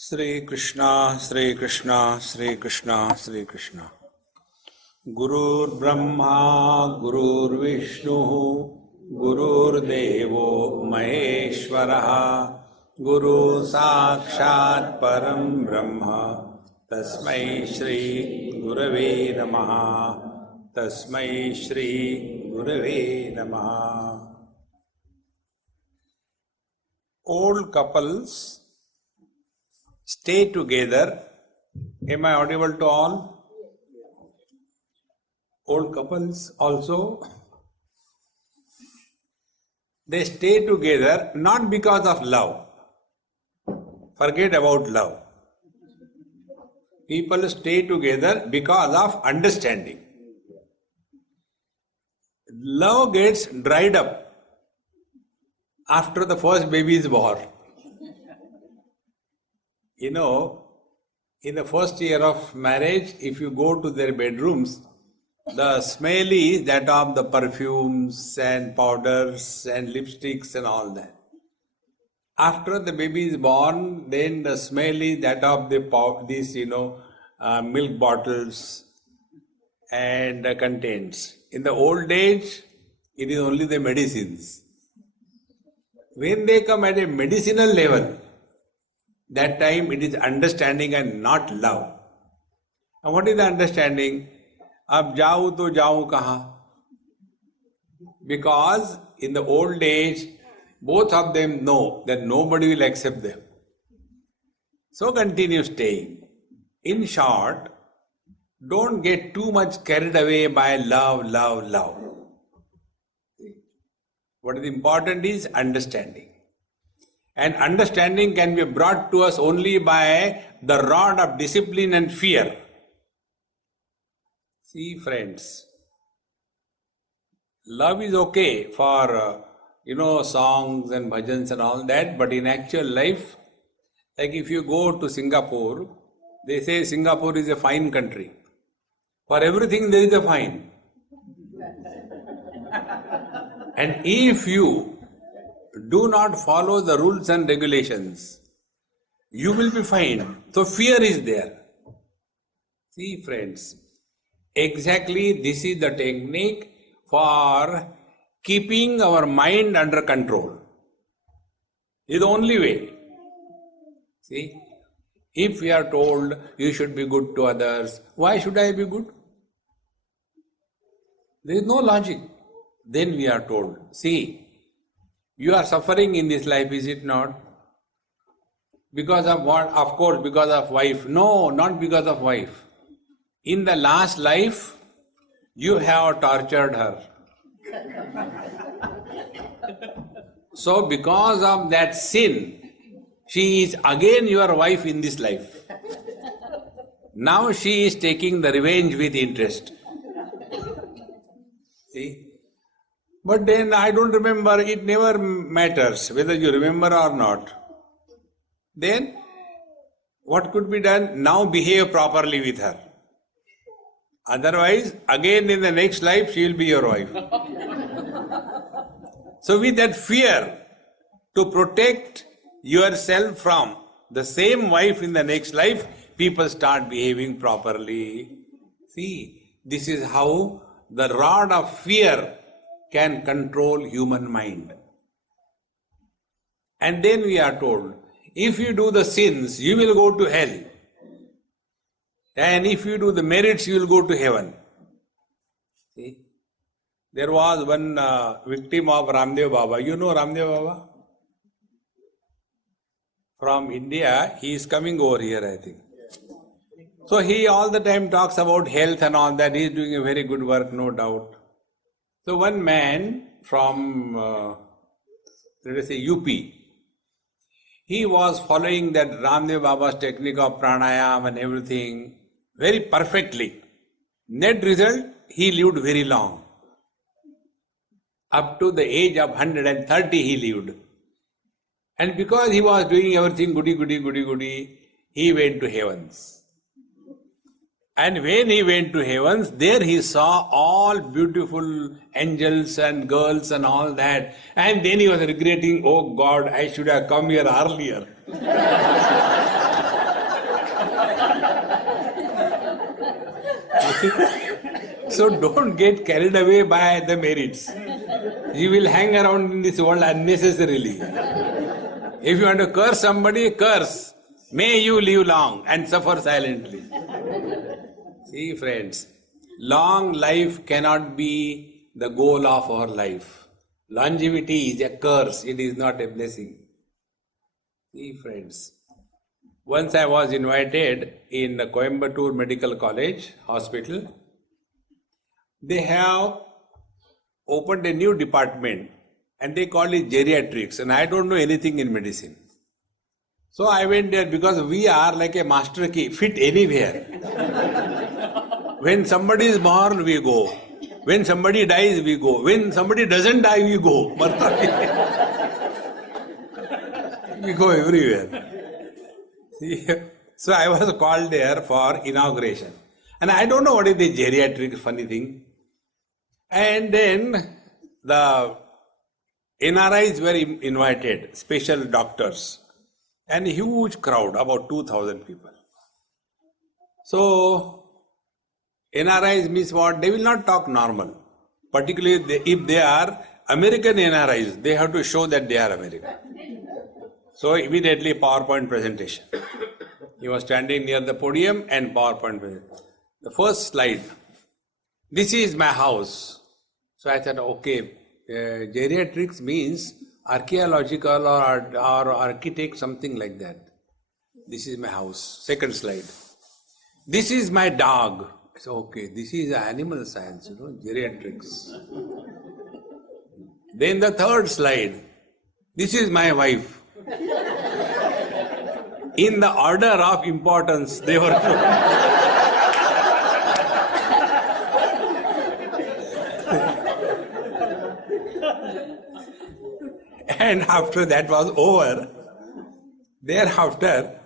Sri Krishna, Sri Krishna, Sri Krishna, Sri Krishna. Gurur Brahma, Gurur Vishnu, Gurur Devo Maheshwaraha, Guru Sakshat Param Brahma, Tasmai Shri Gurave Namaha, Tasmai Shri Gurave Namaha. Old couples stay together. Am I audible to all? Old couples also, they stay together not because of love. Forget about love. People stay together because of understanding. Love gets dried up after the first baby is born. You know, in the first year of marriage, if you go to their bedrooms, the smell is that of the perfumes and powders and lipsticks and all that. After the baby is born, then the smell is that of these milk bottles and contents. In the old age, it is only the medicines. When they come at a medicinal level, that time it is understanding and not love. And what is the understanding? Ab jaau to jaau kahan? Because in the old age, both of them know that nobody will accept them. So continue staying. In short, don't get too much carried away by love, love, love. What is important is understanding. And understanding can be brought to us only by the rod of discipline and fear. See, friends, love is okay for, songs and bhajans and all that, but in actual life, like if you go to Singapore, they say Singapore is a fine country. For everything there is a fine. And if you do not follow the rules and regulations, you will be fined. So fear is there. See, friends, exactly this is the technique for keeping our mind under control. It is the only way. See, if we are told you should be good to others, why should I be good? There is no logic. Then we are told, see, you are suffering in this life, is it not? Because of what? Of course, because of wife. No, not because of wife. In the last life, you have tortured her. So because of that sin, she is again your wife in this life. Now she is taking the revenge with interest. See? But then I don't remember, it never matters whether you remember or not. Then what could be done? Now behave properly with her. Otherwise, again in the next life, she will be your wife. So with that fear to protect yourself from the same wife in the next life, people start behaving properly. See, this is how the rod of fear can control human mind. And then we are told, if you do the sins, you will go to hell. And if you do the merits, you will go to heaven. See? There was one victim of Ramdev Baba. You know Ramdev Baba? From India, he is coming over here, I think. So he all the time talks about health and all that. He is doing a very good work, no doubt. So one man from, let us say, UP, he was following that Ramdev Baba's technique of pranayam and everything very perfectly. Net result, he lived very long. Up to the age of 130 he lived. And because he was doing everything goody, he went to heavens. And when he went to heavens, there he saw all beautiful angels and girls and all that. And then he was regretting, oh God, I should have come here earlier. So don't get carried away by the merits. You will hang around in this world unnecessarily. If you want to curse somebody, curse. May you live long and suffer silently. See, friends, long life cannot be the goal of our life. Longevity is a curse, it is not a blessing. See, friends, once I was invited in the Coimbatore Medical College Hospital. They have opened a new department and they call it geriatrics, and I don't know anything in medicine. So I went there because we are like a master key, fit anywhere. When somebody is born, we go. When somebody dies, we go. When somebody doesn't die, we go. We go everywhere. See? So I was called there for inauguration. And I don't know what is the geriatric funny thing. And then the NRIs were invited, special doctors, and a huge crowd, about 2,000 people. So NRIs means what? They will not talk normal. Particularly if they are American NRIs, they have to show that they are American. So immediately PowerPoint presentation. He was standing near the podium and PowerPoint presentation. The first slide, this is my house. So I said, okay, geriatrics means archaeological or architect, something like that. This is my house. Second slide. This is my dog. So, okay, this is animal science, geriatrics. Then the third slide. This is my wife. In the order of importance, they were... And after that was over, thereafter,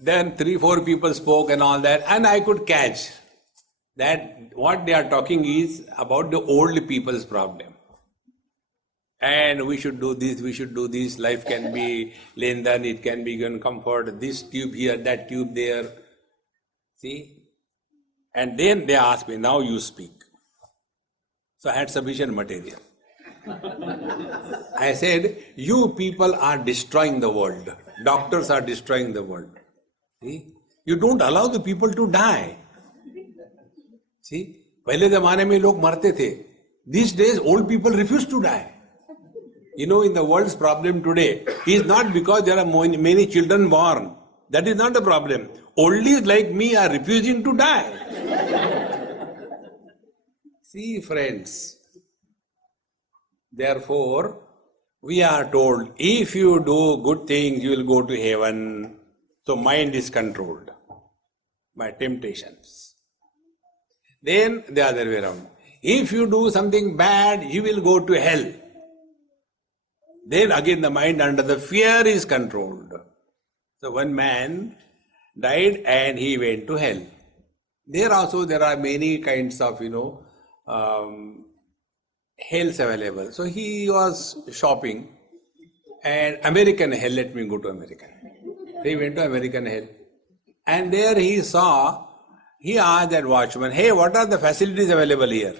then 3-4 people spoke and all that, and I could catch that what they are talking is about the old people's problem. And we should do this, life can be lengthened, it can be given comfort, this tube here, that tube there. See? And then they asked me, now you speak. So I had sufficient material. I said, you people are destroying the world. Doctors are destroying the world. See? You don't allow the people to die. See? पहले ज़माने में लोग मरते थे. These days, old people refuse to die. In the world's problem today is not because there are many children born. That is not the problem. Oldies like me are refusing to die. See, friends. Therefore, we are told, if you do good things, you will go to heaven. So mind is controlled by temptations. Then the other way around. If you do something bad, you will go to hell. Then again the mind under the fear is controlled. So one man died and he went to hell. There also there are many kinds of, hells available. So he was shopping and American hell, let me go to American. He went to American hell. And there he asked that watchman, hey, what are the facilities available here?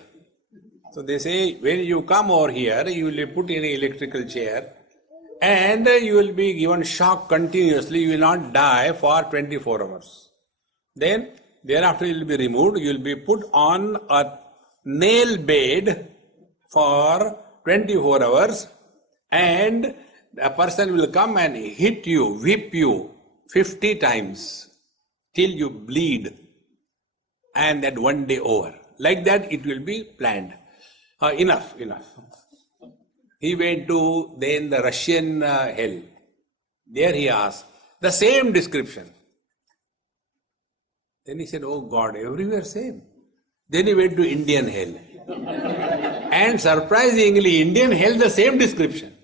So they say, when you come over here, you will be put in an electrical chair and you will be given shock continuously. You will not die for 24 hours. Then, thereafter you will be removed. You will be put on a nail bed for 24 hours and a person will come and hit you, whip you 50 times till you bleed and that one day over. Like that it will be planned. Enough. He went to then the Russian hell. There he asked the same description. Then he said, oh God, everywhere same. Then he went to Indian hell. And surprisingly, Indian hell, the same description.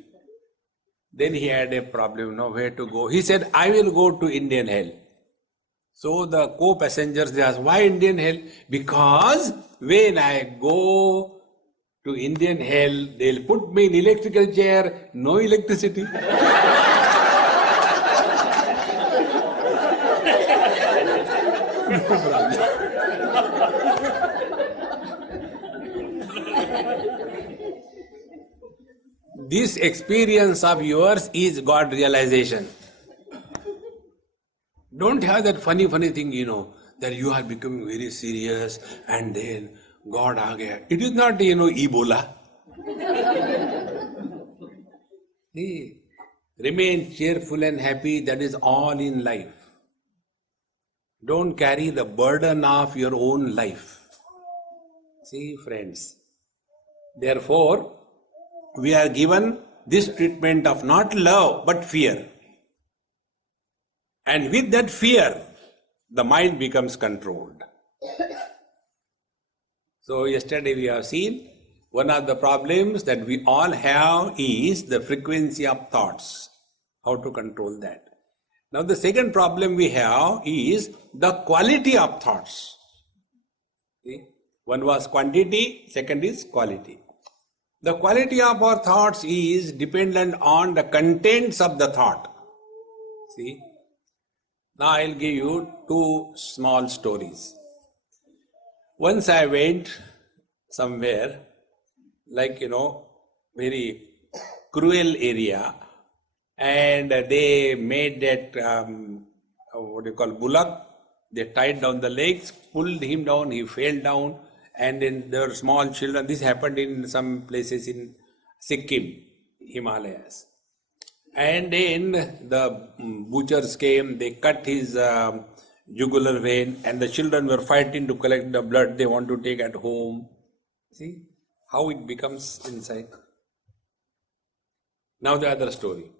Then he had a problem, where to go. He said, I will go to Indian hell. So the co-passengers, they asked, why Indian hell? Because when I go to Indian hell, they'll put me in electrical chair, no electricity. This experience of yours is God realization. Don't have that funny thing, that you are becoming very serious and then God aa gaya. It is not, Ebola. See, remain cheerful and happy, that is all in life. Don't carry the burden of your own life. See, friends. Therefore, we are given this treatment of not love but fear. And with that fear, the mind becomes controlled. So yesterday we have seen one of the problems that we all have is the frequency of thoughts. How to control that. Now the second problem we have is the quality of thoughts. See? One was quantity, second is quality. The quality of our thoughts is dependent on the contents of the thought. See? Now I'll give you two small stories. Once I went somewhere, very cruel area, and they made that, bullock. They tied down the legs, pulled him down, he fell down, and then there were small children. This happened in some places in Sikkim, Himalayas. And then the butchers came, they cut his jugular vein, and the children were fighting to collect the blood they want to take at home. See how it becomes inside. Now the other story.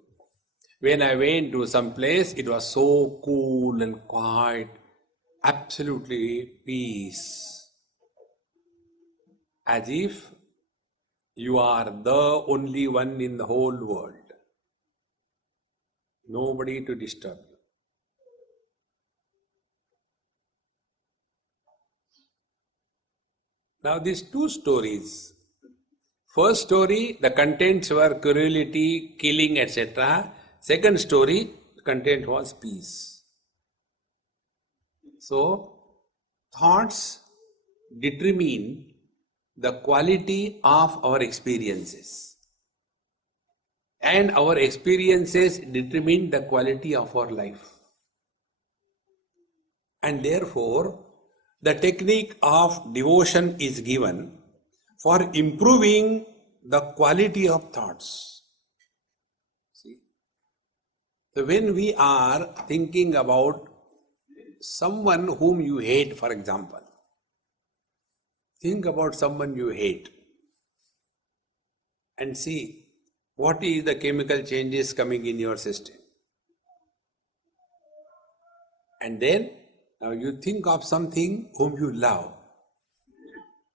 When I went to some place, it was so cool and quiet, absolutely peace. As if you are the only one in the whole world. Nobody to disturb you. Now these two stories. First story, the contents were cruelty, killing, etc. Second story, the content was peace. So, thoughts determine the quality of our experiences. And our experiences determine the quality of our life. And therefore, the technique of devotion is given for improving the quality of thoughts. See? So when we are thinking about someone whom you hate, for example, think about someone you hate and see what is the chemical changes coming in your system. And then now you think of something whom you love,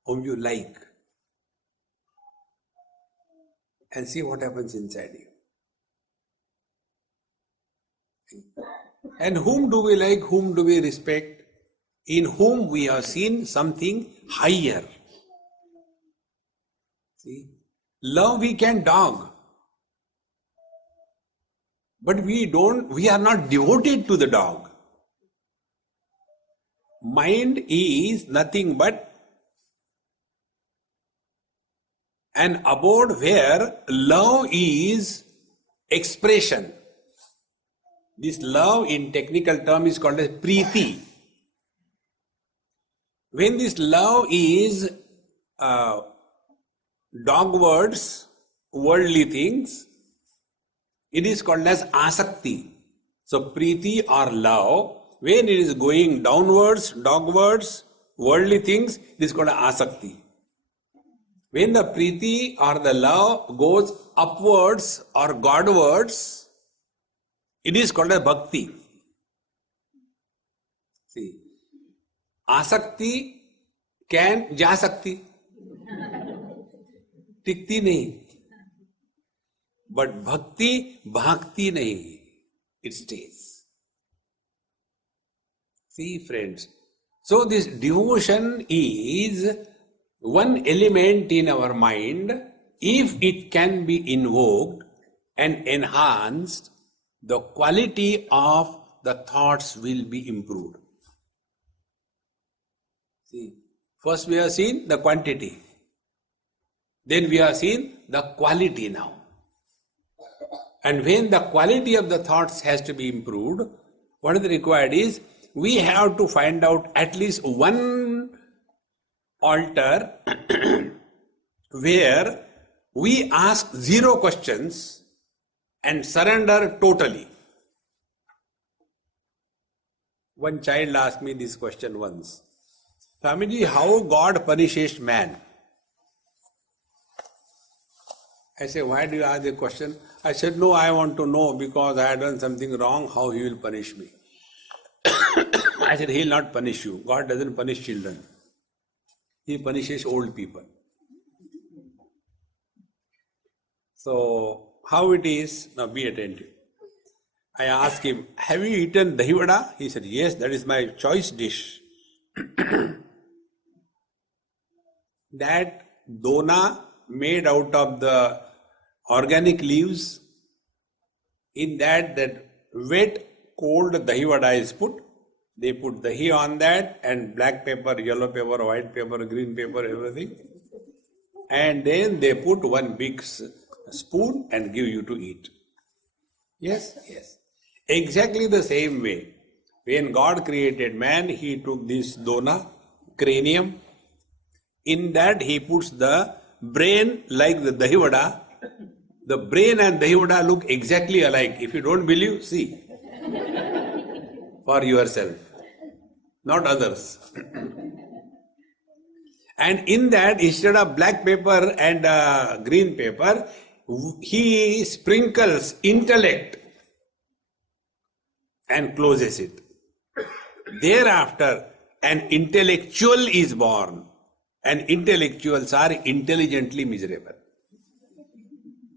whom you like, and see what happens inside you. And whom do we like, whom do we respect, in whom we have seen something higher. See, love we can dog, but we are not devoted to the dog. Mind is nothing but an abode where love is expression. This love in technical term is called as preeti. When this love is dogwards, worldly things, it is called as asakti. So preeti or love, when it is going downwards, dogwards, worldly things, it is called asakti. When the preeti or the love goes upwards or Godwards, it is called as bhakti. See, asakti can ja sakti, टिकती नहीं, but bhakti bhakti nahi, it stays. See, friends, so this devotion is one element in our mind. If it can be invoked and enhanced, the quality of the thoughts will be improved. See, first we have seen the quantity. Then we have seen the quality now. And when the quality of the thoughts has to be improved, what is required is we have to find out at least one altar where we ask zero questions and surrender totally. One child asked me this question once. Swamiji, how God punishes man? I said, why do you ask the question? I said, no, I want to know because I have done something wrong, how he will punish me. I said, he will not punish you. God doesn't punish children. He punishes old people. So, how it is? Now be attentive. I asked him, have you eaten dahi vada? He said, yes, that is my choice dish. That dona made out of the organic leaves, in that wet cold dahi vada is put. They put dahi on that and black pepper, yellow pepper, white pepper, green pepper, everything. And then they put one big spoon and give you to eat. Yes? Yes. Exactly the same way. When God created man, he took this dona, cranium. In that he puts the brain like the dahi vada. The brain and dahi vada look exactly alike. If you don't believe, see for yourself, not others. And in that, instead of black pepper and green pepper, he sprinkles intellect and closes it. Thereafter, an intellectual is born, and intellectuals are intelligently miserable.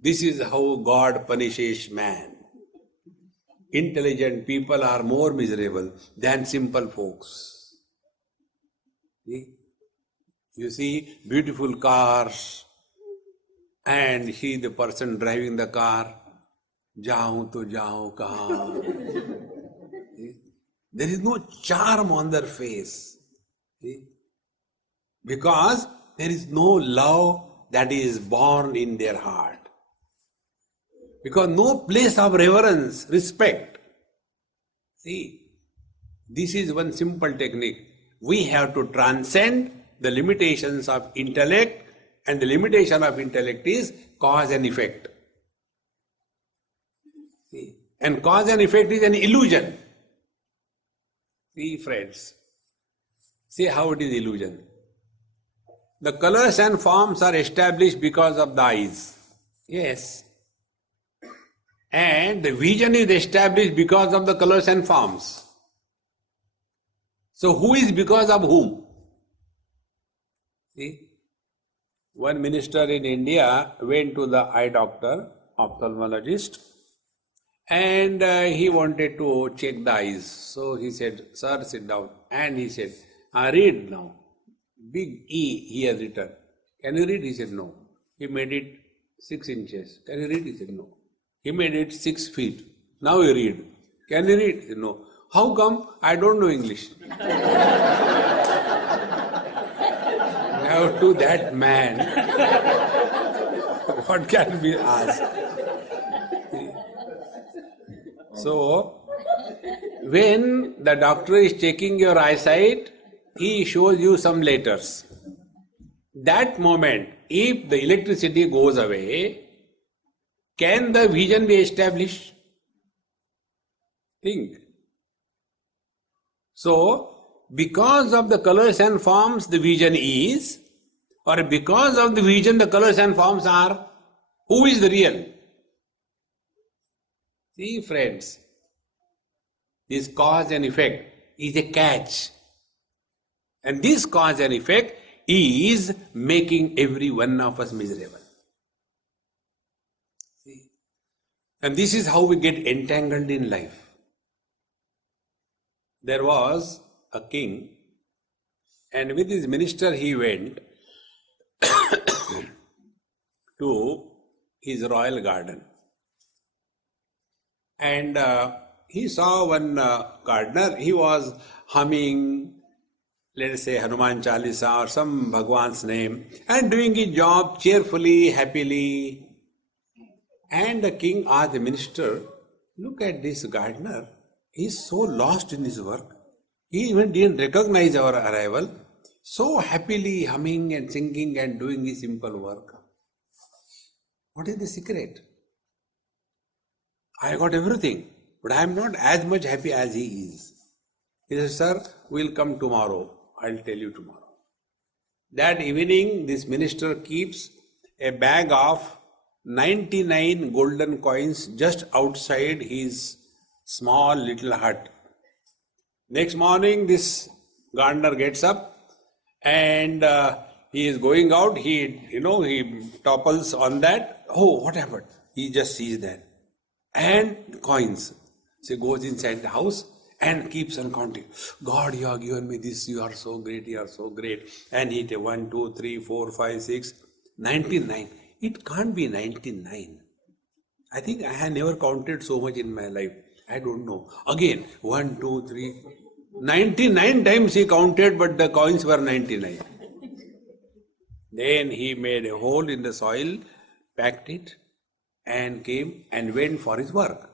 This is how God punishes man. Intelligent people are more miserable than simple folks. See? You see beautiful cars and see the person driving the car. Jaun to jaun kahan. There is no charm on their face. See? Because there is no love that is born in their heart. Because no place of reverence, respect. See, this is one simple technique. We have to transcend the limitations of intellect, and the limitation of intellect is cause and effect. See? And cause and effect is an illusion. See, friends, see how it is illusion. The colors and forms are established because of the eyes. Yes. And the vision is established because of the colors and forms. So who is because of whom? See? One minister in India went to the eye doctor, ophthalmologist, and he wanted to check the eyes. So he said, sir, sit down. And he said, read now. Big E he has written. Can you read? He said, no. He made it 6 inches. Can you read? He said, no. He made it 6 feet. Now you read. Can you read? He said, no. How come? I don't know English. Now to that man, what can be asked? So, when the doctor is checking your eyesight, he shows you some letters. That moment, if the electricity goes away, can the vision be established? Think. So, because of the colors and forms, the vision is, or because of the vision, the colors and forms are, who is the real? See, friends, this cause and effect is a catch. And this cause and effect is making every one of us miserable. See? And this is how we get entangled in life. There was a king, and with his minister he went to his royal garden. And he saw one gardener, he was humming let us say Hanuman Chalisa or some Bhagwan's name, and doing his job cheerfully, happily. And the king asked the minister, look at this gardener, he is so lost in his work. He even didn't recognize our arrival, so happily humming and singing and doing his simple work. What is the secret? I got everything, but I am not as much happy as he is. He says, sir, we'll come tomorrow. I'll tell you tomorrow. That evening, this minister keeps a bag of 99 golden coins just outside his small little hut. Next morning, this gardener gets up and he is going out. He topples on that. Oh, what happened? He just sees that. And coins. So he goes inside the house and keeps on counting. God, you have given me this, you are so great, you are so great. And he takes 1, 2, 3, 4, 5, 6, 99. It can't be 99. I think I have never counted so much in my life. I don't know. Again, 1, 2, 3, 99 times he counted, but the coins were 99. Then he made a hole in the soil, packed it, and came and went for his work.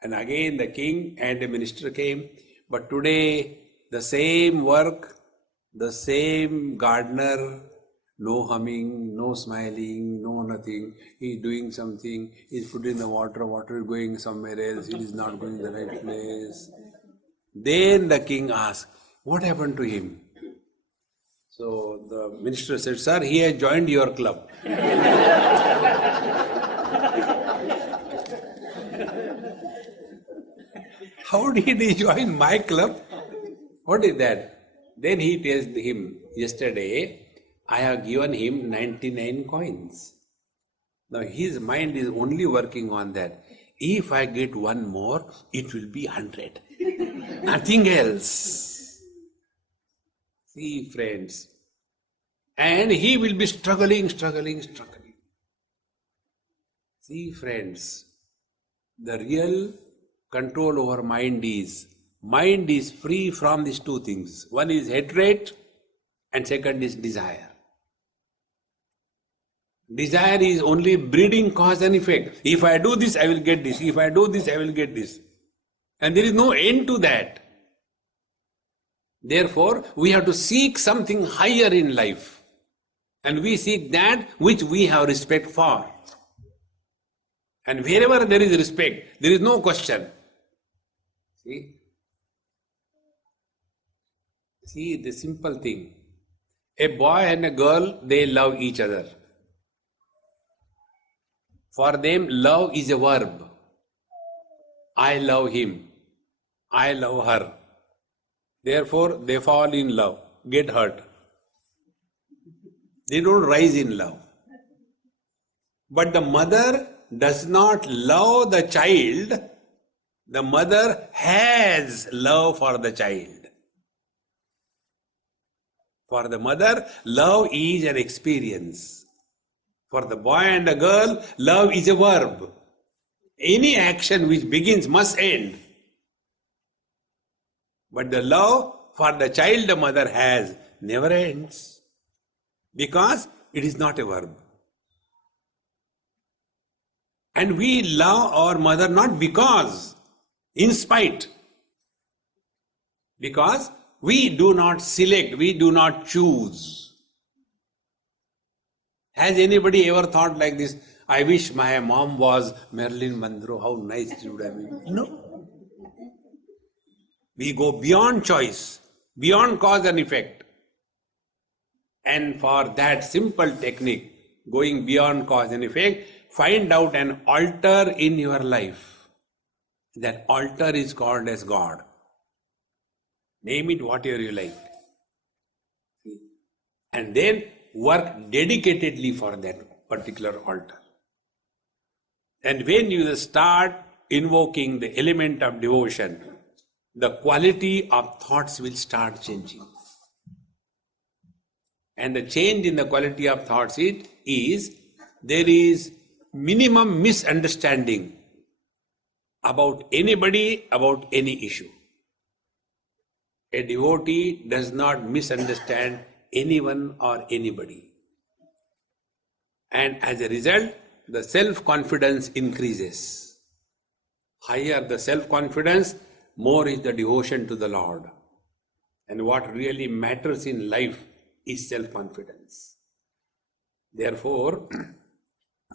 And again the king and the minister came. But today the same work, the same gardener, no humming, no smiling, no nothing. He is doing something, he is putting the water is going somewhere else, it is not going to the right place. Then the king asked, what happened to him? So the minister said, sir, he has joined your club. How did he join my club? What is that? Then he tells him, yesterday I have given him 99 coins. Now his mind is only working on that. If I get one more, it will be 100. Nothing else. See, friends. And he will be struggling. See, friends, the real control over mind is free from these two things. One is hatred and second is desire. Desire is only breeding cause and effect. If I do this, I will get this. If I do this, I will get this. And there is no end to that. Therefore, we have to seek something higher in life. And we seek that which we have respect for. And wherever there is respect, there is no question. See the simple thing. A boy and a girl, they love each other. For them, love is a verb. I love him. I love her. Therefore, they fall in love, get hurt. They don't rise in love. But the mother does not love the child. The mother has love for the child. For the mother, love is an experience. For the boy and the girl, love is a verb. Any action which begins must end. But the love for the child the mother has never ends. Because it is not a verb. And we love our mother not because, in spite. Because we do not select, we do not choose. Has anybody ever thought like this? I wish my mom was Marilyn Monroe, how nice it would have been. No. We go beyond choice, beyond cause and effect. And for that simple technique, going beyond cause and effect, find out an altar in your life. That altar is called as God. Name it whatever you like. And then work dedicatedly for that particular altar. And when you start invoking the element of devotion, the quality of thoughts will start changing. And the change in the quality of thoughts is there is minimum misunderstanding about anybody, about any issue. A devotee does not misunderstand anyone or anybody. And as a result, the self-confidence increases. Higher the self-confidence, more is the devotion to the Lord. And what really matters in life is self-confidence. Therefore,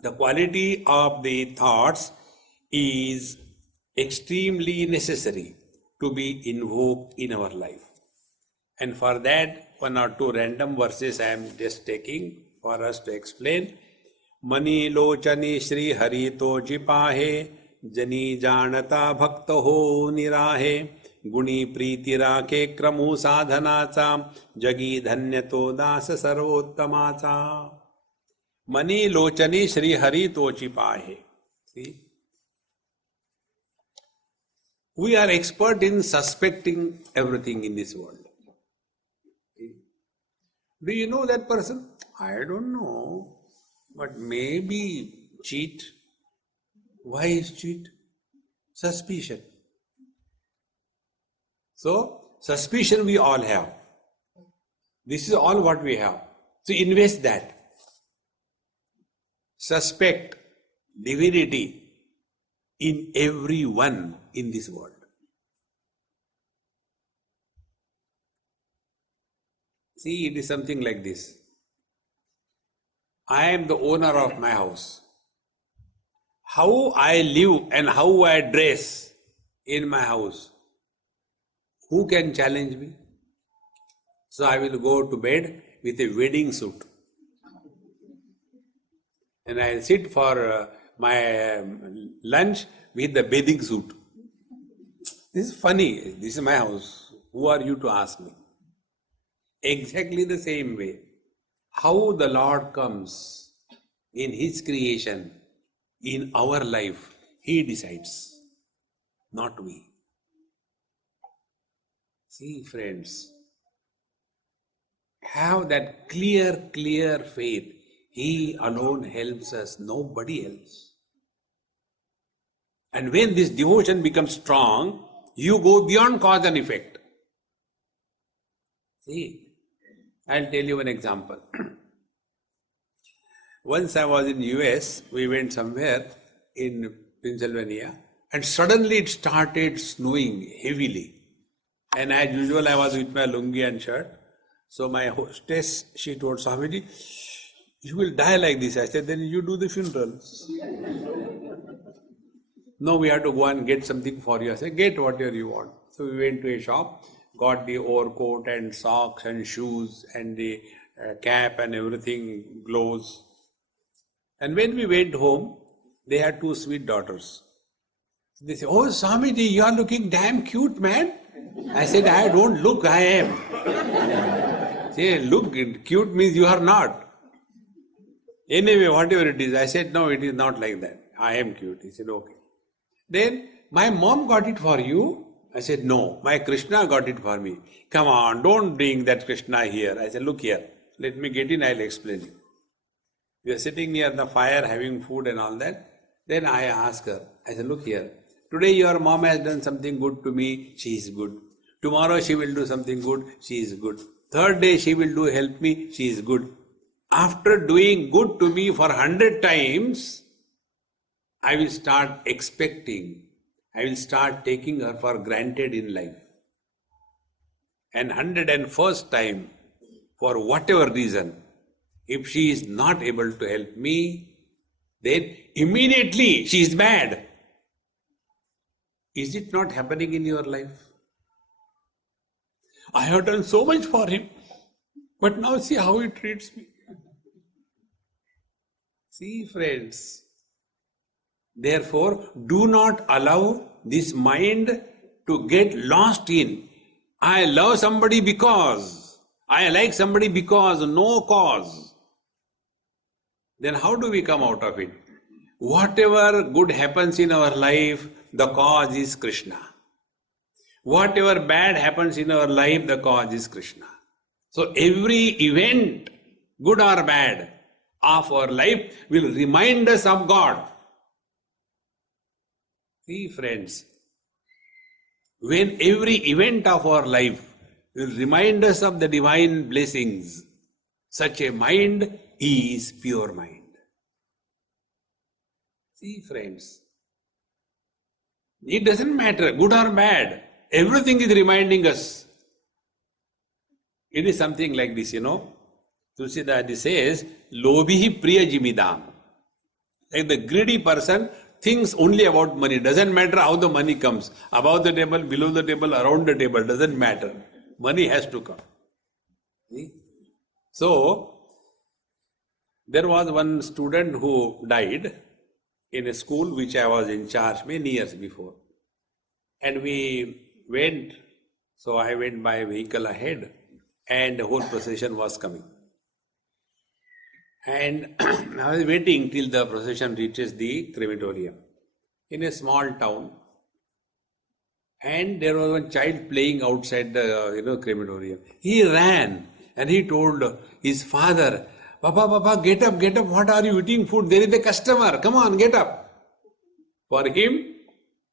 the quality of the thoughts is extremely necessary to be invoked in our life. And for that, one or two random verses I am just taking for us to explain. Mani lochani Shri Hari to jipahe, jani janata bhakta ho nirahe, guni priti rakhe kramu sadhanacha, jagi dhanyato dasa sarvottamacha. Mani lochani Shri Hari to jipahe. See? We are expert in suspecting everything in this world. Do you know that person? I don't know, but maybe cheat. Why is cheat? Suspicion. So, suspicion we all have. This is all what we have. So, invest that. Suspect divinity in everyone in this world. See, it is something like this. I am the owner of my house. How I live and how I dress in my house, who can challenge me? So I will go to bed with a wedding suit. And I will sit for my lunch with the bathing suit. This is funny. This is my house. Who are you to ask me? Exactly the same way. How the Lord comes in His creation, in our life, He decides, not we. See, friends, have that clear faith. He alone helps us, nobody else. And when this devotion becomes strong, you go beyond cause and effect. See, I'll tell you an example. Once I was in US, we went somewhere in Pennsylvania, and suddenly it started snowing heavily. And as usual, I was with my lungi and shirt. So my hostess, she told Swamiji, you will die like this. I said, then you do the funerals. No, we have to go and get something for you. I said, get whatever you want. So we went to a shop, got the overcoat and socks and shoes and the cap and everything, gloves. And when we went home, they had two sweet daughters. They said, oh, Swamiji, you are looking damn cute, man. I said, I don't look, I am. Say, look, cute means you are not. Anyway, whatever it is, I said, no, it is not like that. I am cute. He said, okay. Then, my mom got it for you. I said, no, my Krishna got it for me. Come on, don't bring that Krishna here. I said, look here, let me get in, I'll explain you. We are sitting near the fire having food and all that. Then I asked her, I said, look here, today your mom has done something good to me, she is good. Tomorrow she will do something good, she is good. Third day she will help me, she is good. After doing good to me for 100 times, I will start expecting, I will start taking her for granted in life. And 101st time, for whatever reason, if she is not able to help me, then immediately she is bad. Is it not happening in your life? I have done so much for him, but now see how he treats me. See, friends, therefore, do not allow this mind to get lost in, I love somebody because, I like somebody because, no cause. Then how do we come out of it? Whatever good happens in our life, the cause is Krishna. Whatever bad happens in our life, the cause is Krishna. So every event, good or bad, of our life will remind us of God. See, friends, when every event of our life will remind us of the divine blessings. Such a mind is pure mind. See, friends, it doesn't matter, good or bad, everything is reminding us. It is something like this, Tulsidas says, Lobhi priya jimidam. Like the greedy person thinks only about money. Doesn't matter how the money comes. Above the table, below the table, around the table. Doesn't matter. Money has to come. See? So, there was one student who died in a school which I was in charge many years before. And we went, so I went by vehicle ahead and the whole procession was coming. And I was waiting till the procession reaches the crematorium in a small town. And there was one child playing outside the crematorium. He ran and he told his father, Papa, get up, what are you eating food? There is a customer, come on, get up. For him,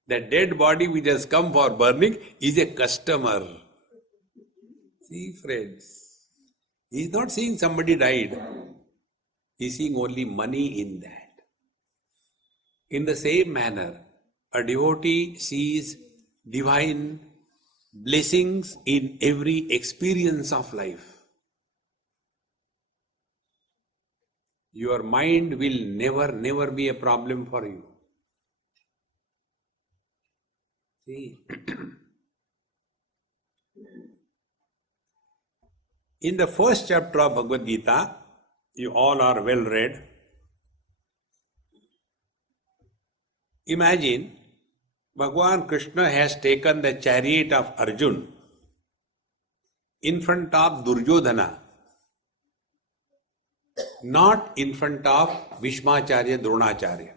the dead body which has come for burning is a customer. See, friends, he is not seeing somebody died. He is seeing only money in that. In the same manner, a devotee sees divine blessings in every experience of life. Your mind will never be a problem for you. See, in the first chapter of Bhagavad Gita, you all are well read. Imagine Bhagavan Krishna has taken the chariot of Arjun in front of Duryodhana, not in front of Bhishmacharya, Dronacharya.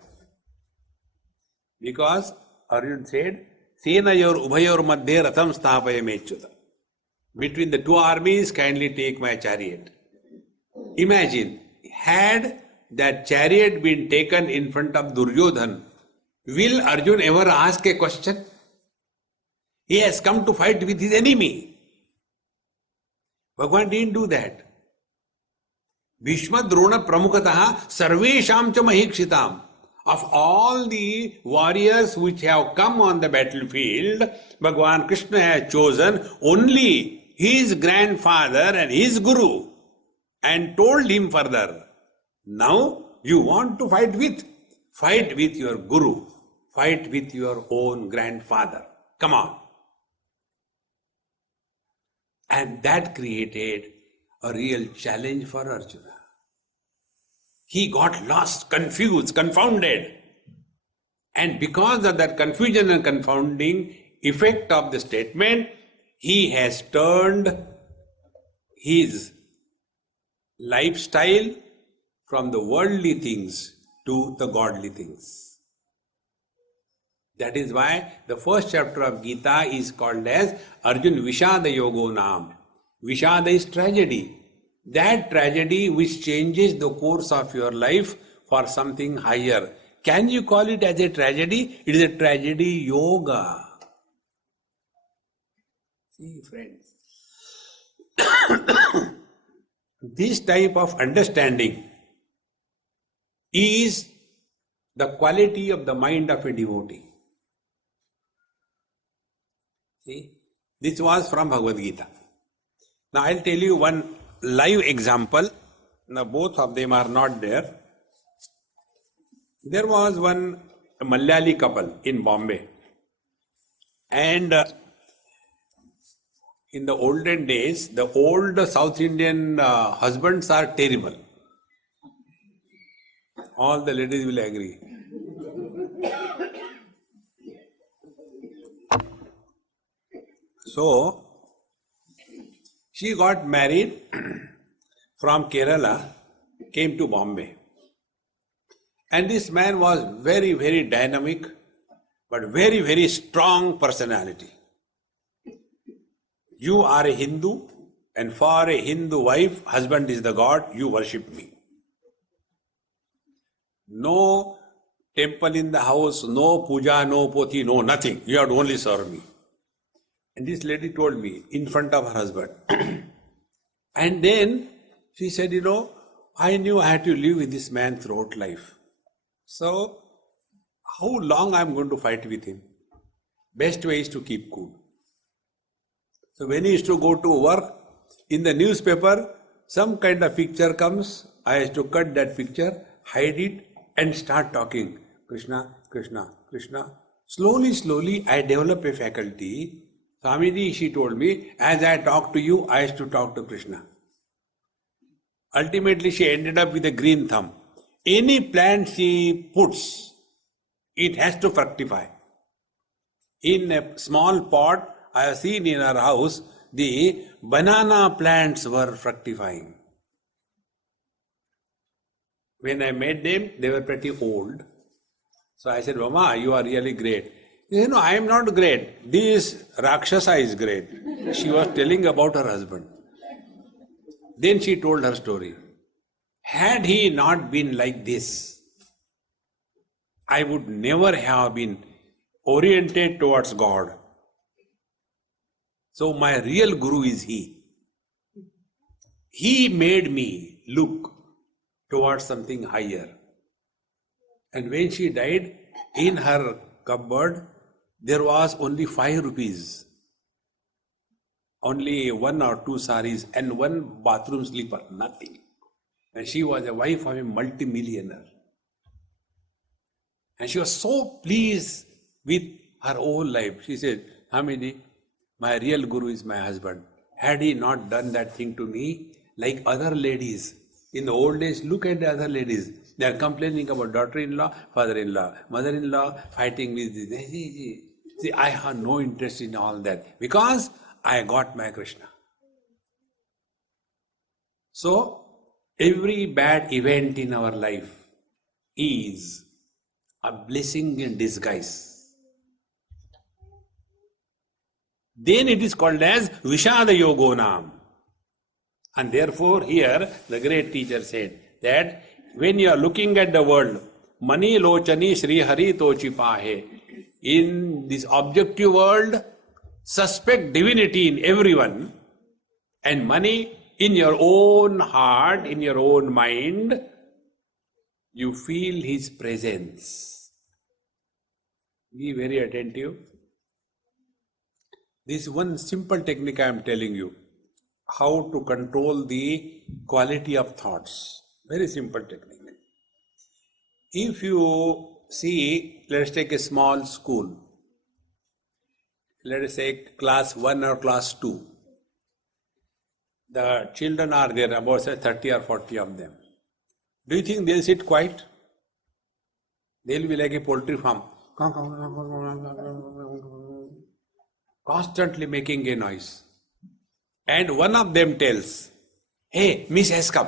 Because Arjun said, Senayor Ubhayor Madhye Ratham Sthapaya Mechyuta. Between the two armies, kindly take my chariot. Imagine, had that chariot been taken in front of Duryodhan, will Arjun ever ask a question? He has come to fight with his enemy. Bhagavan didn't do that. Bhishma Drona Pramukataha Sarvesham cha Mahikshitam. Of all the warriors which have come on the battlefield, Bhagavan Krishna has chosen only his grandfather and his guru and told him further, now you want to fight with your guru, fight with your own grandfather. Come on. And that created a real challenge for Arjuna. He got lost, confused, confounded. And because of that confusion and confounding effect of the statement, he has turned his lifestyle from the worldly things to the godly things. That is why the first chapter of Gita is called as Arjun Vishada Yogo Nam. Vishada is tragedy. That tragedy which changes the course of your life for something higher. Can you call it as a tragedy? It is a tragedy yoga. See, friends. This type of understanding is the quality of the mind of a devotee. See, this was from Bhagavad Gita. Now I'll tell you one live example. Now both of them are not there. There was one Malayali couple in Bombay, and in the olden days, the old South Indian husbands are terrible. All the ladies will agree. So, she got married from Kerala, came to Bombay. And this man was very, very dynamic, but very, very strong personality. You are a Hindu, and for a Hindu wife, husband is the God, you worship me. No temple in the house, no puja, no poti, no nothing. You have to only serve me. And this lady told me in front of her husband. And then she said, I knew I had to live with this man throughout life. So, how long I'm going to fight with him? Best way is to keep cool. So when he used to go to work, in the newspaper, some kind of picture comes, I used to cut that picture, hide it, and start talking. Krishna, Krishna, Krishna. Slowly, I develop a faculty. Swamiji, she told me, as I talk to you, I used to talk to Krishna. Ultimately, she ended up with a green thumb. Any plant she puts, it has to fructify. In a small pot, I have seen in our house, the banana plants were fructifying. When I met them, they were pretty old. So I said, Mama, you are really great. He said, no, I am not great. This Rakshasa is great. She was telling about her husband. Then she told her story. Had he not been like this, I would never have been oriented towards God. So my real guru is he. He made me look towards something higher. And when she died, in her cupboard, there was only 5 rupees. Only 1 or 2 saris and 1 bathroom slipper, nothing. And she was a wife of a multi-millionaire. And she was so pleased with her whole life. She said, Hamidi, my real guru is my husband. Had he not done that thing to me, like other ladies, in the old days, look at the other ladies. They are complaining about daughter-in-law, father-in-law, mother-in-law, fighting with this. See, I have no interest in all that because I got my Krishna. So, every bad event in our life is a blessing in disguise. Then it is called as Vishada Yogonam. And therefore here the great teacher said that when you are looking at the world, Mani Lochani Sri Hari Tochi Pahe, in this objective world, suspect divinity in everyone, and money in your own heart, in your own mind, you feel his presence. Be very attentive. This one simple technique I am telling you, how to control the quality of thoughts. Very simple technique. If you see, let us take a small school. Let us say class 1 or class 2. The children are there, about say 30 or 40 of them. Do you think they'll sit quiet? They'll be like a poultry farm. Constantly making a noise. And one of them tells, hey, Miss has come.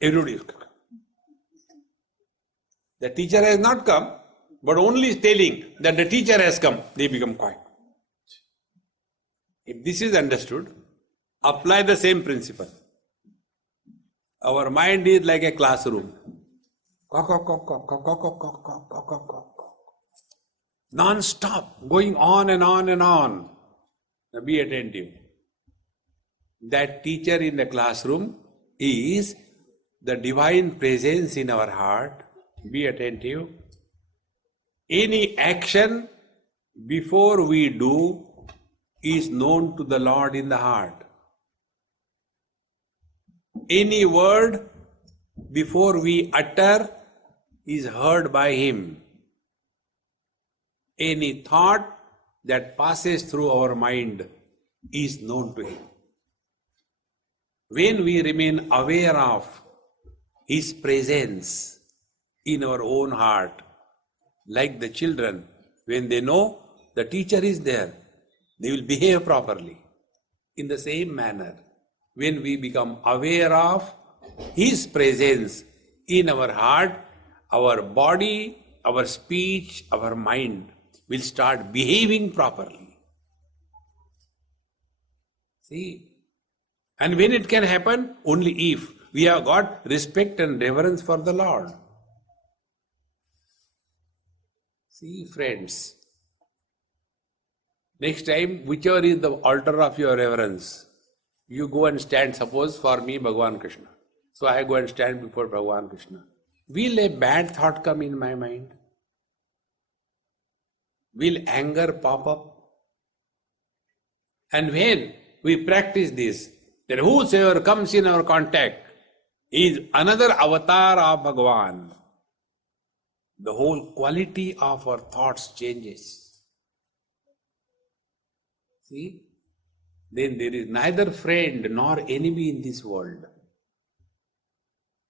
Everybody is come. The teacher has not come, but only telling that the teacher has come, they become quiet. If this is understood, apply the same principle. Our mind is like a classroom. Non-stop, going on and on and on. Now be attentive. That teacher in the classroom is the divine presence in our heart. Be attentive. Any action before we do is known to the Lord in the heart. Any word before we utter is heard by Him. Any thought that passes through our mind is known to Him. When we remain aware of His presence in our own heart, like the children, when they know the teacher is there, they will behave properly. In the same manner, when we become aware of His presence in our heart, our body, our speech, our mind will start behaving properly. See? And when it can happen? Only if we have got respect and reverence for the Lord. See, friends, Next time, whichever is the altar of your reverence, you go and stand. Suppose for me, Bhagavan Krishna. So I go and stand before Bhagavan Krishna. Will a bad thought come in my mind? Will anger pop up? And when we practice this, then whosoever comes in our contact is another avatar of Bhagavan. The whole quality of our thoughts changes. See? Then there is neither friend nor enemy in this world.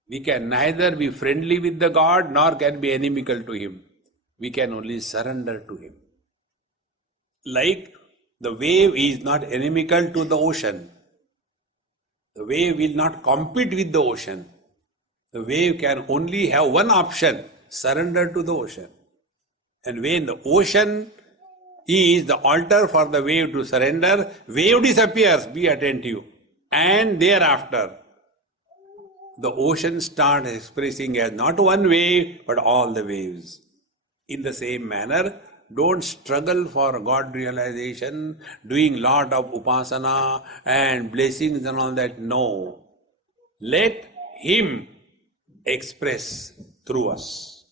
We can neither be friendly with the God nor can be inimical to Him. We can only surrender to Him. Like the wave is not inimical to the ocean. The wave will not compete with the ocean. The wave can only have one option, surrender to the ocean. And when the ocean is the altar for the wave to surrender, wave disappears, be attentive. And thereafter, the ocean starts expressing as not one wave, but all the waves. In the same manner, don't struggle for God realization, doing lot of upasana and blessings and all that. No. Let Him express through us.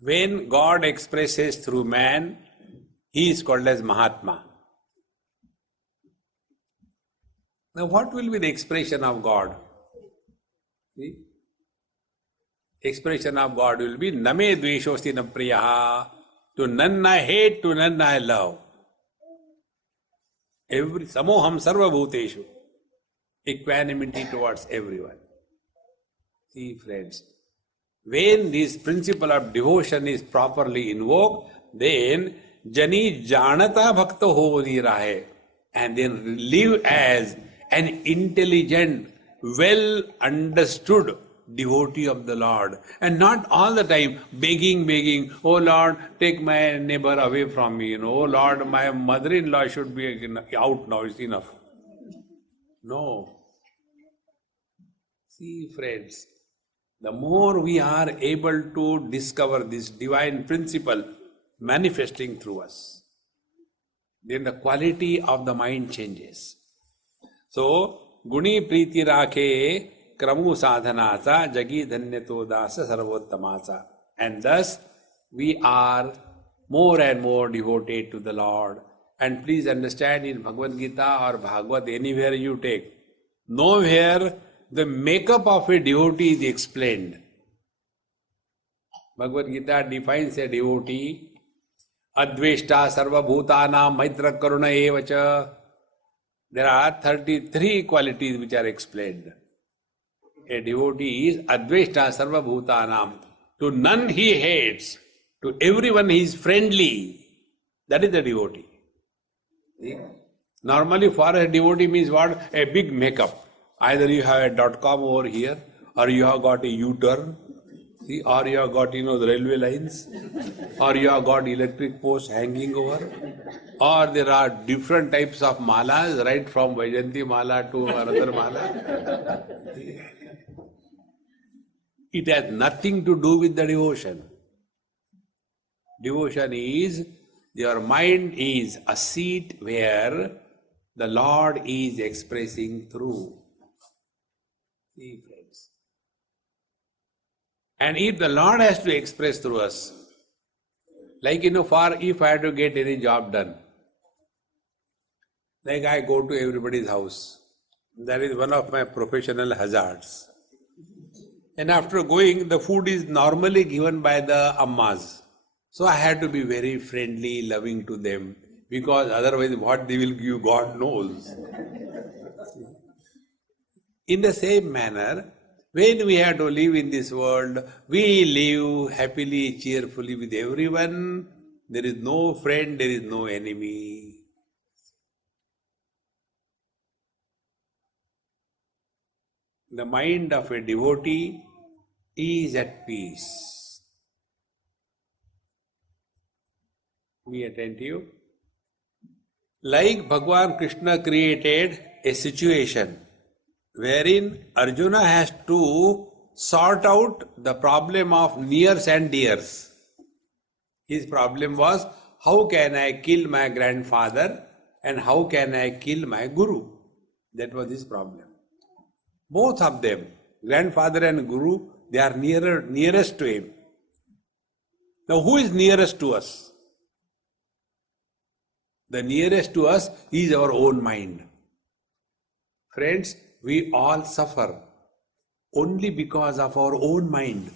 When God expresses through man, he is called as Mahatma. Now what will be the expression of God? See? Expression of God will be Name Dveshosti na Priyaha. To none I hate, to none I love. Samoham sarva bhuteshu. Equanimity towards everyone. See friends, when this principle of devotion is properly invoked, then Jani Janata Bhakta Hovani Rahe, and then live as an intelligent, well understood devotee of the Lord, and not all the time begging, oh Lord, take my neighbor away from me, oh Lord, my mother-in-law should be out now, it's enough. No. See friends, the more we are able to discover this divine principle manifesting through us, then the quality of the mind changes. So, Guni Priti Rakhe Kramu Sadhanasa Jagi Dhanyato Dasa Sarvottamasa. And thus, we are more and more devoted to the Lord. And please understand, in Bhagavad Gita or Bhagavad, anywhere you take, nowhere the makeup of a devotee is explained. Bhagavad Gita defines a devotee, Adveshta Sarva Bhutanam Maitra Karuna Evacha. There are 33 qualities which are explained. A devotee is Adveshta Sarva Bhutanam. To none he hates, to everyone he is friendly. That is the devotee. See? Normally for a devotee means what? A big makeup. Either you have a .com over here, or you have got a U-turn, see, or you have got, the railway lines, or you have got electric posts hanging over, or there are different types of malas, right from Vaijanti mala to another mala. It has nothing to do with the devotion. Devotion is, your mind is a seat where the Lord is expressing through. See, friends. And if the Lord has to express through us, like if I have to get any job done, like I go to everybody's house, that is one of my professional hazards. And after going, the food is normally given by the ammas. So I had to be very friendly, loving to them, because otherwise what they will give, God knows. In the same manner, when we have to live in this world, we live happily, cheerfully with everyone. There is no friend, there is no enemy. The mind of a devotee is at peace. Be attentive. Like Bhagavan Krishna created a situation wherein Arjuna has to sort out the problem of nears and dears. His problem was, how can I kill my grandfather and how can I kill my guru? That was his problem. Both of them, grandfather and guru, they are nearest to him. Now who is nearest to us? The nearest to us is our own mind. Friends, we all suffer only because of our own mind.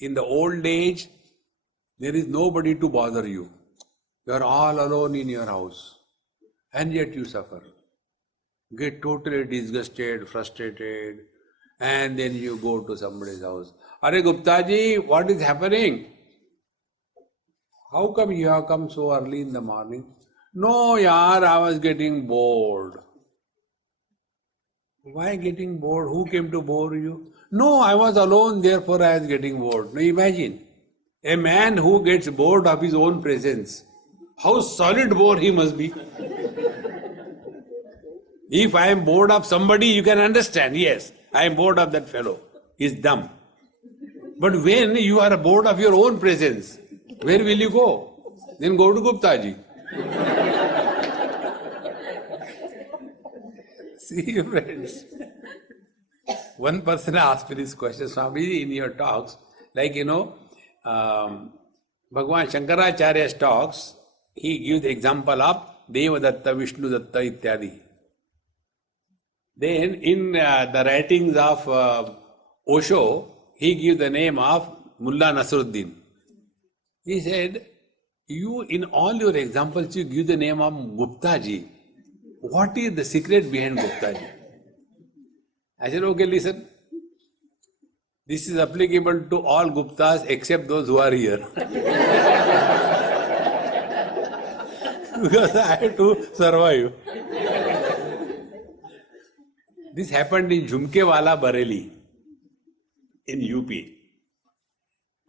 In the old age, there is nobody to bother you. You are all alone in your house, and yet you suffer. Get totally disgusted, frustrated, and then you go to somebody's house. Are Gupta ji, what is happening? How come you have come so early in the morning? No, yaar, I was getting bored. Why getting bored? Who came to bore you? No, I was alone, therefore I was getting bored. Now imagine, a man who gets bored of his own presence, how solid bore he must be. If I am bored of somebody, you can understand, yes, I am bored of that fellow. He's dumb. But when you are bored of your own presence, where will you go? Then go to Gupta ji. See, friends, one person asked me this question, Swami, in your talks, like, Bhagavan Shankaracharya's talks, he gives the example of Devadatta, Vishnu Datta, ityadi. Then in the writings of Osho, he gives the name of Mullah Nasruddin. He said, you in all your examples, you give the name of Gupta ji. What is the secret behind Gupta ji? I said, okay, listen. This is applicable to all Guptas except those who are here. Because I have to survive. This happened in Jhumkewala, Bareilly, in UP.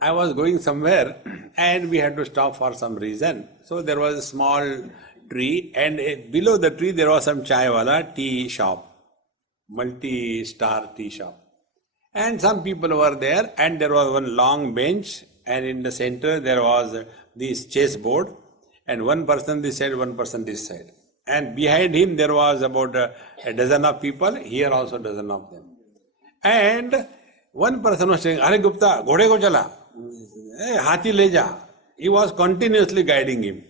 I was going somewhere and we had to stop for some reason. So there was a small tree and below the tree there was some chaiwala tea shop, multi-star tea shop. And some people were there and there was one long bench and in the center there was this chessboard and one person this side, one person this side. And behind him there was about a dozen of people, here also a dozen of them. And one person was saying, Are Gupta, ghode ko chala, hathi le ja. He was continuously guiding him.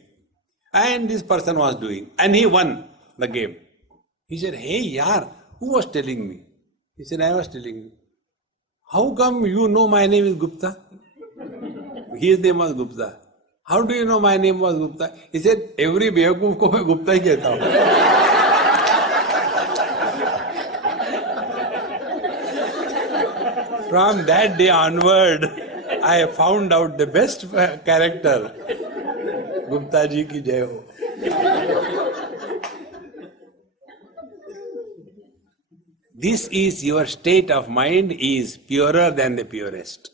And this person was doing. And he won the game. He said, hey yaar, who was telling me? He said, I was telling you. How come you know my name is Gupta? His name was Gupta. How do you know my name was Gupta? He said, every बेवकूफ को मैं गुप्ता ही कहता हूँ. From that day onward, I found out the best character. Gupta ji ki jai ho. This is your state of mind is purer than the purest.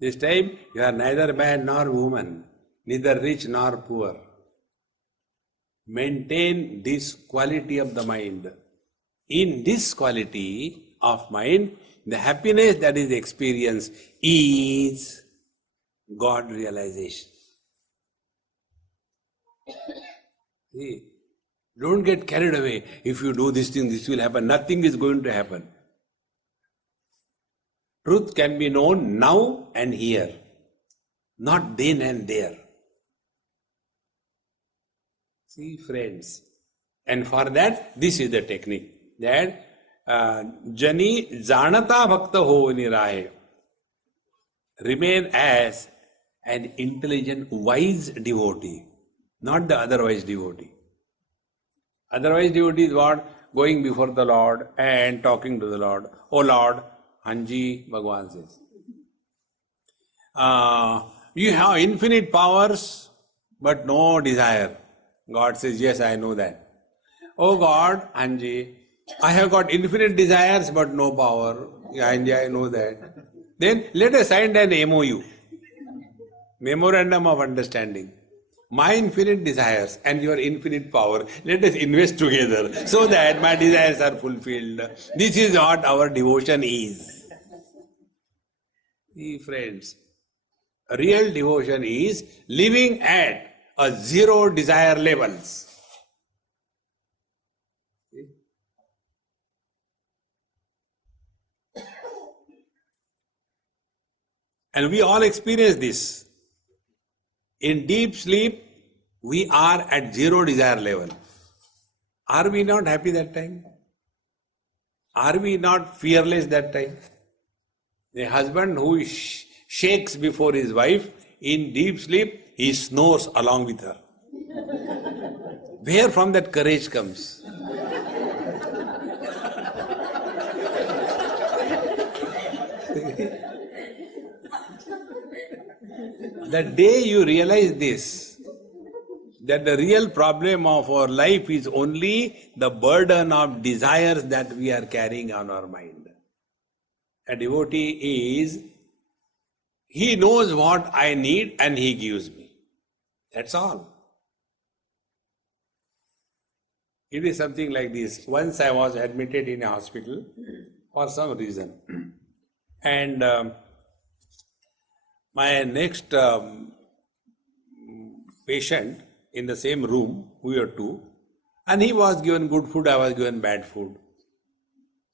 This time you are neither man nor woman, neither rich nor poor. Maintain this quality of the mind. In this quality of mind, the happiness that is experienced is God realization. See, don't get carried away. If you do this thing, this will happen. Nothing is going to happen. Truth can be known now and here, not then and there. See, friends. And for that, this is the technique. That Jani Janata Bhakta ho nirahe. Remain as an intelligent, wise devotee, not the otherwise devotee. Otherwise devotee is what? Going before the Lord and talking to the Lord. Oh Lord, Hanji, Bhagavan says. You have infinite powers, but no desire. God says, yes, I know that. Oh God, Hanji, I have got infinite desires, but no power. Hanji, I know that. Then let us sign an MOU, Memorandum of Understanding. My infinite desires and your infinite power, let us invest together so that my desires are fulfilled. This is what our devotion is. See, friends, real devotion is living at a zero desire levels. And we all experience this. In deep sleep, we are at zero desire level. Are we not happy that time? Are we not fearless that time? A husband who shakes before his wife, in deep sleep, he snores along with her. Where from that courage comes? The day you realize this, that the real problem of our life is only the burden of desires that we are carrying on our mind. A devotee is, he knows what I need and he gives me. That's all. It is something like this. Once I was admitted in a hospital for some reason. And my next patient in the same room, we were two, and he was given good food, I was given bad food.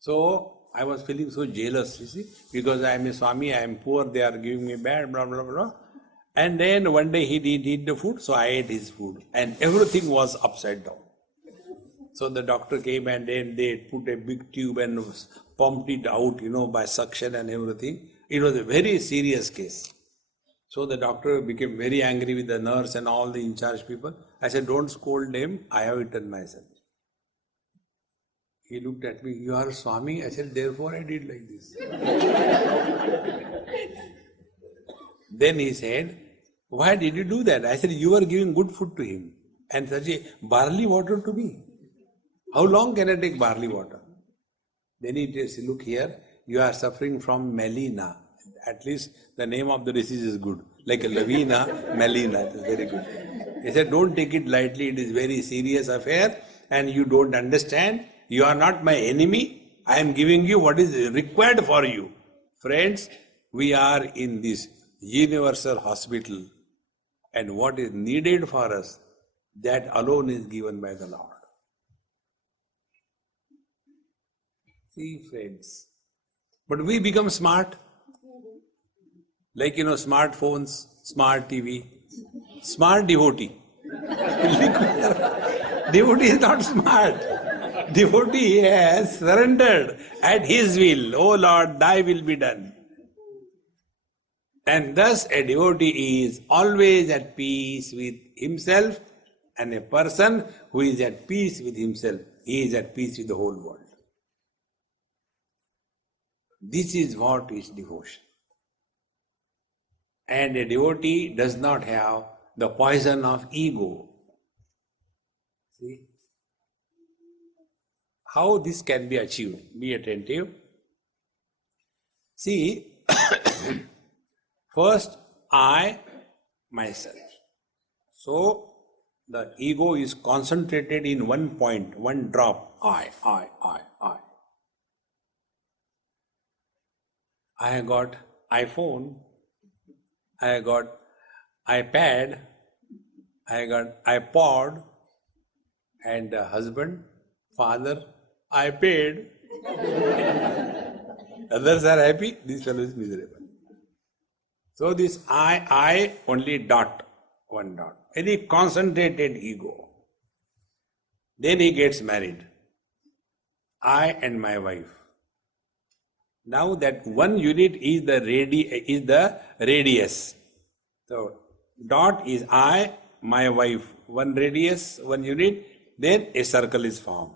So I was feeling so jealous, you see, because I am a Swami, I am poor, they are giving me bad, blah, blah, blah. And then one day he did eat the food, so I ate his food, and everything was upside down. So the doctor came and then they put a big tube and pumped it out, by suction and everything. It was a very serious case. So the doctor became very angry with the nurse and all the in charge people. I said, don't scold them, I have eaten myself. He looked at me, you are Swami? I said, therefore I did like this. Then he said, why did you do that? I said, you are giving good food to him and such a barley water to me. How long can I take barley water? Then he says, look here, you are suffering from melina. At least the name of the disease is good. Like a lavina, melina. It is very good. He said, don't take it lightly. It is very serious affair and you don't understand. You are not my enemy. I am giving you what is required for you. Friends, we are in this universal hospital and what is needed for us, that alone is given by the Lord. See, friends. But we become smart. Like, smartphones, smart TV, smart devotee. Devotee is not smart. Devotee has surrendered at his will. Oh Lord, thy will be done. And thus a devotee is always at peace with himself, and a person who is at peace with himself, he is at peace with the whole world. This is what is devotion. And a devotee does not have the poison of ego. See? How this can be achieved? Be attentive. See, first, I, myself. So, the ego is concentrated in one point, one drop. I. I got iPhone, I got iPad, I got iPod, and husband, father, I paid. Others are happy, this fellow is miserable. So this I, only dot, one dot. Very concentrated ego. Then he gets married. I and my wife. Now that one unit is the radius. So dot is I, my wife, one radius, one unit, then a circle is formed.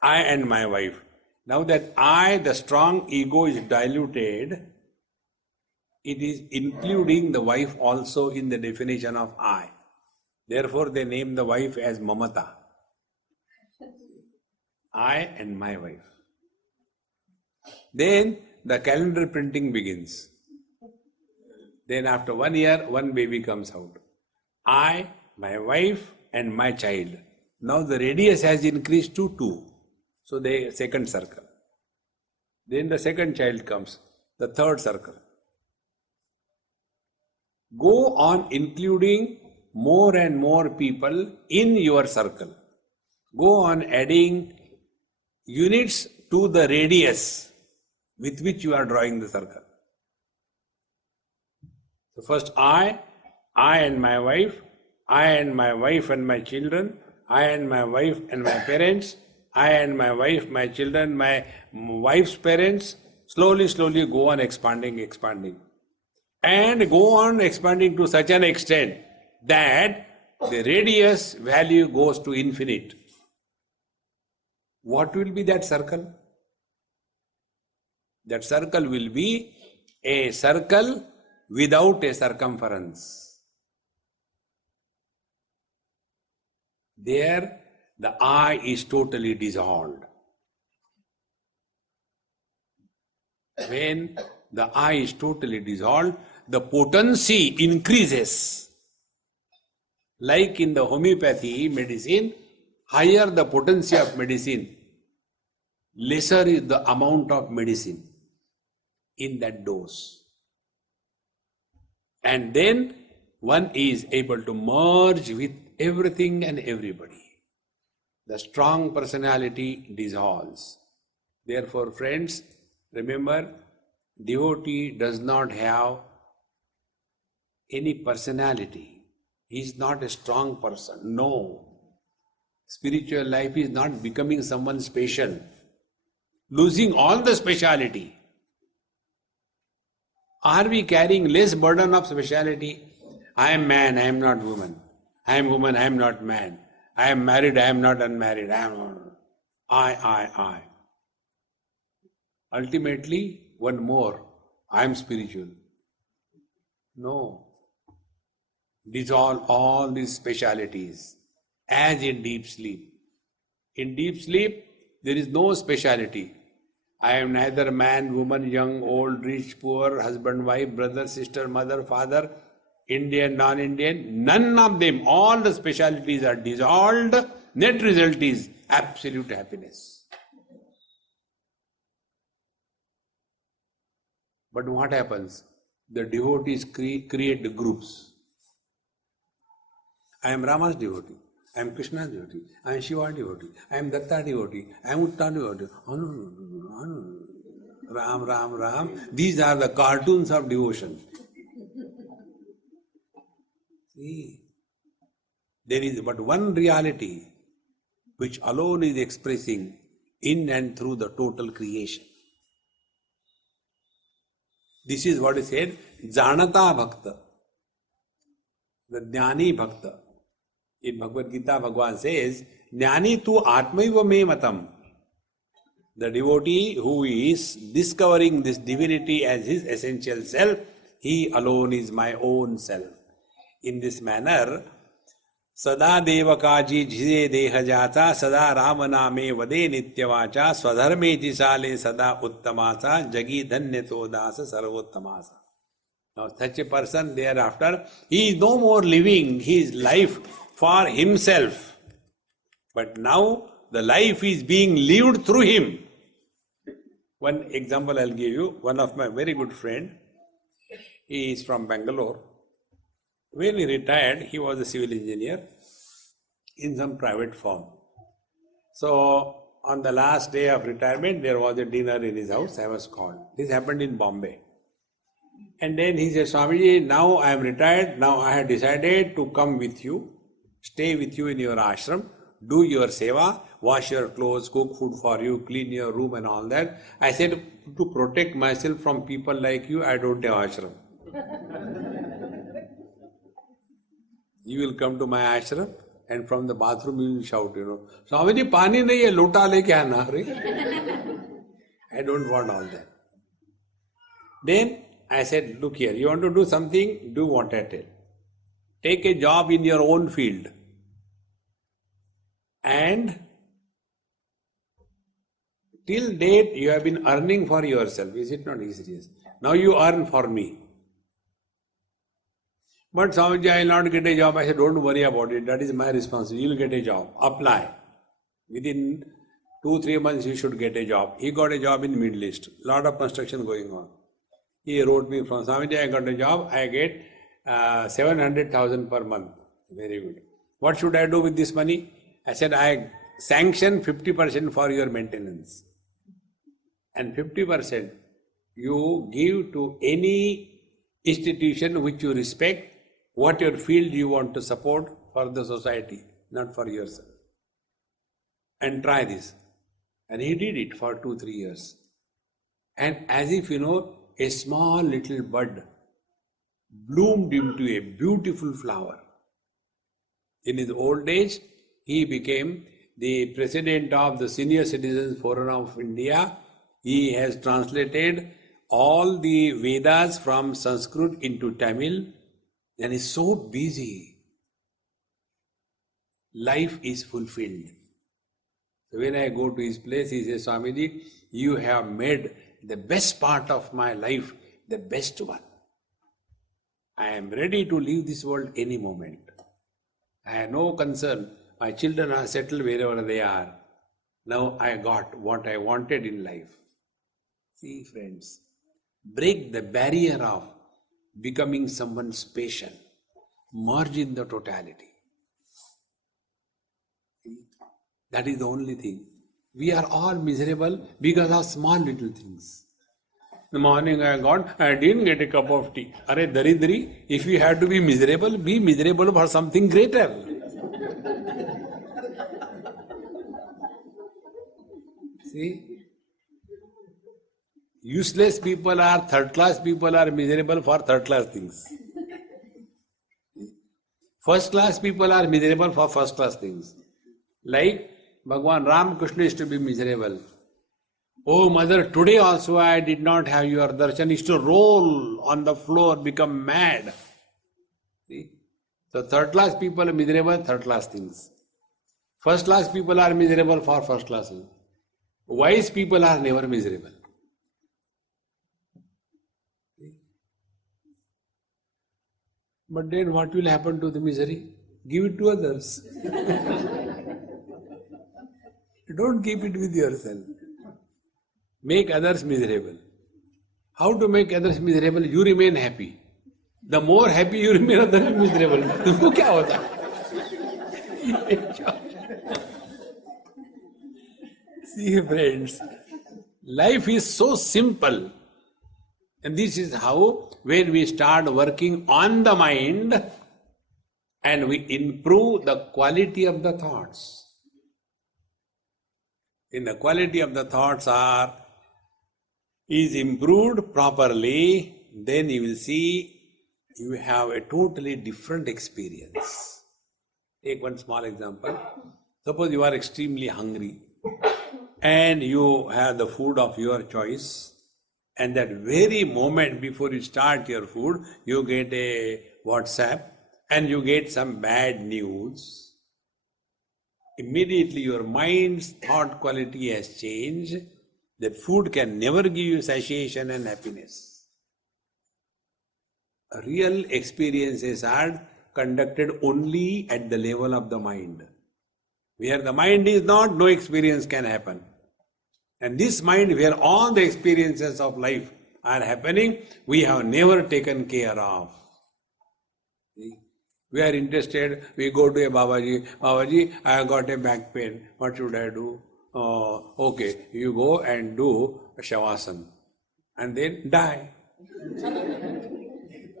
I and my wife. Now that I, the strong ego, is diluted, it is including the wife also in the definition of I. Therefore they name the wife as Mamata. I and my wife. Then the calendar printing begins. Then after 1 year, one baby comes out. I, my wife and my child. Now the radius has increased to 2. So the second circle. Then the second child comes. The third circle. Go on including more and more people in your circle. Go on adding units to the radius with which you are drawing the circle. So first I and my wife, I and my wife and my children, I and my wife and my parents, I and my wife, my children, my wife's parents. Slowly go on expanding. And go on expanding to such an extent that the radius value goes to infinite. What will be that circle? That circle will be a circle without a circumference. There, the I is totally dissolved. When the I is totally dissolved, the potency increases. Like in the homeopathy medicine, higher the potency of medicine, lesser is the amount of medicine in that dose. And then one is able to merge with everything and everybody. The strong personality dissolves. Therefore, friends, remember, devotee does not have any personality. He is not a strong person. No. Spiritual life is not becoming someone special, losing all the speciality. Are we carrying less burden of speciality? I am man, I am not woman. I am woman, I am not man. I am married, I am not unmarried. I. Ultimately, one more, I am spiritual. No. Dissolve all these specialities as in deep sleep. In deep sleep, there is no speciality. I am neither man, woman, young, old, rich, poor, husband, wife, brother, sister, mother, father, Indian, non-Indian, none of them. All the specialities are dissolved. Net result is absolute happiness. But what happens? The devotees create the groups. I am Rama's devotee. I am Krishna's devotee. I am Shiva's devotee. I am Datta's devotee. I am Utta's devotee. Oh, no. Ram. These are the cartoons of devotion. See, there is but one reality which alone is expressing in and through the total creation. This is what is said, Janata Bhakta, the Jnani Bhakta. In Bhagavad Gita, Bhagavan says, Jnani tu Atmaiva me matam. The devotee who is discovering this divinity as his essential self, he alone is my own self. In this manner, Sada Devakaji Jhide Deha Jata, Sada Ramaname Vade Nityavacha, Swadharme Jisale Sada Uttamasa, Jagi Dhanyato Dasa Sarvottamasa. Now, such a person thereafter, he is no more living his life for himself. But now, the life is being lived through him. One example I'll give you. One of my very good friend, he is from Bangalore. When he retired, he was a civil engineer in some private firm. So, on the last day of retirement, there was a dinner in his house. I was called. This happened in Bombay. And then he said, Swamiji, now I am retired. Now I have decided to come with you, stay with you in your ashram, do your seva, wash your clothes, cook food for you, clean your room and all that. I said, to protect myself from people like you, I don't have ashram. You will come to my ashram and from the bathroom you will shout, Swamiji, pani nahi hai, lota leke aana. I don't want all that. Then I said, look here, you want to do something, do what I tell. Take a job in your own field. And till date you have been earning for yourself. Is it not serious? Now you earn for me. But Swamiji, I will not get a job. I said, don't worry about it. That is my responsibility. You will get a job. Apply. Within 2-3 months you should get a job. He got a job in Middle East. Lot of construction going on. He wrote me from Swamiji, I got a job, I get 700,000 per month. Very good. What should I do with this money? I said, I sanction 50% for your maintenance. And 50% you give to any institution which you respect, what your field you want to support for the society, not for yourself. And try this. And he did it for 2-3 years. And as if, a small little bud bloomed into a beautiful flower. In his old age, he became the president of the Senior Citizens Forum of India. He has translated all the Vedas from Sanskrit into Tamil and is so busy. Life is fulfilled. So when I go to his place, he says, Swamiji, you have made the best part of my life the best one. I am ready to leave this world any moment. I have no concern. My children are settled wherever they are. Now I got what I wanted in life. See, friends, break the barrier of becoming someone special. Merge in the totality. That is the only thing. We are all miserable because of small little things. In the morning I didn't get a cup of tea. Are daridri, if you have to be miserable for something greater. See? Useless people are, third class people are miserable for third class things. First class people are miserable for first class things. Like Bhagwan Ramakrishna used to be miserable. Oh mother, today also I did not have your darshan. He used to roll on the floor, become mad. See? So third class people are miserable, third class things. First class people are miserable for first class things. Wise people are never miserable. But then what will happen to the misery? Give it to others. Don't keep it with yourself. Make others miserable. How to make others miserable? You remain happy. The more happy you remain, others miserable. तुमको क्या होता? See, friends, life is so simple. And this is how, when we start working on the mind and we improve the quality of the thoughts. In the quality of the thoughts is improved properly, then you will see you have a totally different experience. Take one small example. Suppose you are extremely hungry and you have the food of your choice, and that very moment before you start your food, you get a WhatsApp and you get some bad news. Immediately your mind's thought quality has changed. That food can never give you satiation and happiness. Real experiences are conducted only at the level of the mind. Where the mind is not, no experience can happen. And this mind, where all the experiences of life are happening, we have never taken care of. We are interested, we go to a Babaji, Babaji, I have got a back pain, what should I do? Okay, you go and do a Shavasana and then die.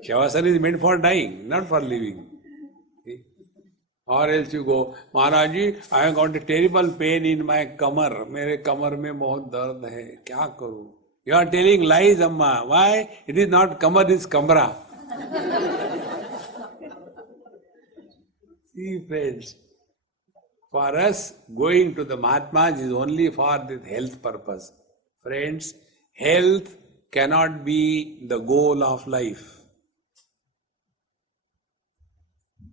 Shavasana is meant for dying, not for living. See? Or else you go, Maharaji, I have got a terrible pain in my kamar, mere kamar mein bahut dard hai, kya karu? You are telling lies, Amma. Why? It is not kamar, it is kamra. See, friends, for us, going to the Mahatmas is only for the health purpose. Friends, health cannot be the goal of life.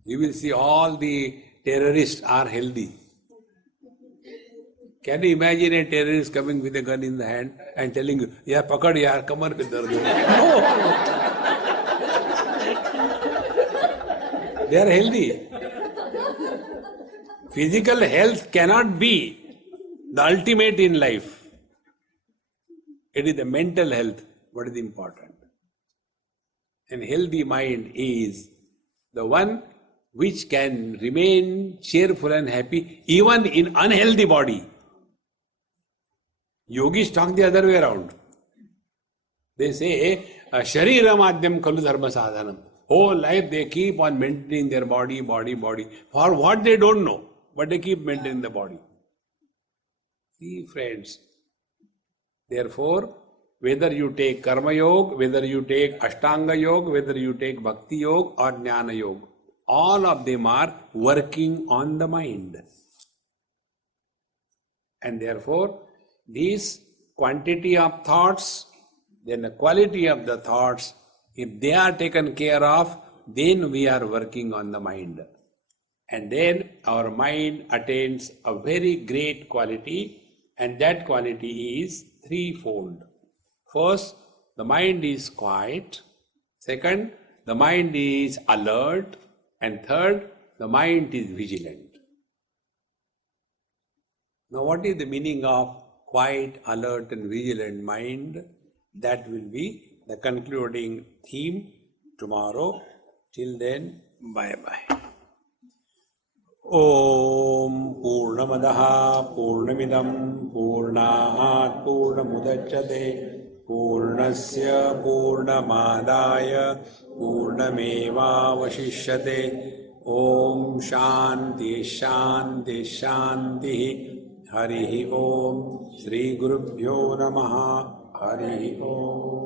You will see all the terrorists are healthy. Can you imagine a terrorist coming with a gun in the hand and telling you, "Yeah, pakad yaar, kamar mein dard hai." No! They are healthy. Physical health cannot be the ultimate in life. It is the mental health what is important. And healthy mind is the one which can remain cheerful and happy even in unhealthy body. Yogis talk the other way around. They say, Sharira madhyam kalu dharma sadhanam. Whole life they keep on maintaining their body. For what they don't know, but they keep maintaining the body. See, friends, therefore, whether you take Karma Yoga, whether you take Ashtanga Yoga, whether you take Bhakti Yoga or Jnana Yoga, all of them are working on the mind. And therefore, this quantity of thoughts, then the quality of the thoughts, if they are taken care of, then we are working on the mind. And then our mind attains a very great quality, and that quality is threefold. First, the mind is quiet. Second, the mind is alert. And third, the mind is vigilant. Now, what is the meaning of quiet, alert and vigilant mind? That will be the concluding theme tomorrow. Till then, bye-bye. Om Purnamadaha Purnamidam Purnaat Purnamudachyate Purnasya Purnamadaya Purnameva Vashishyate. Om Shanti Shanti Shanti. Harihi Om. Shri Gurubhyo Namaha. Harihi Om.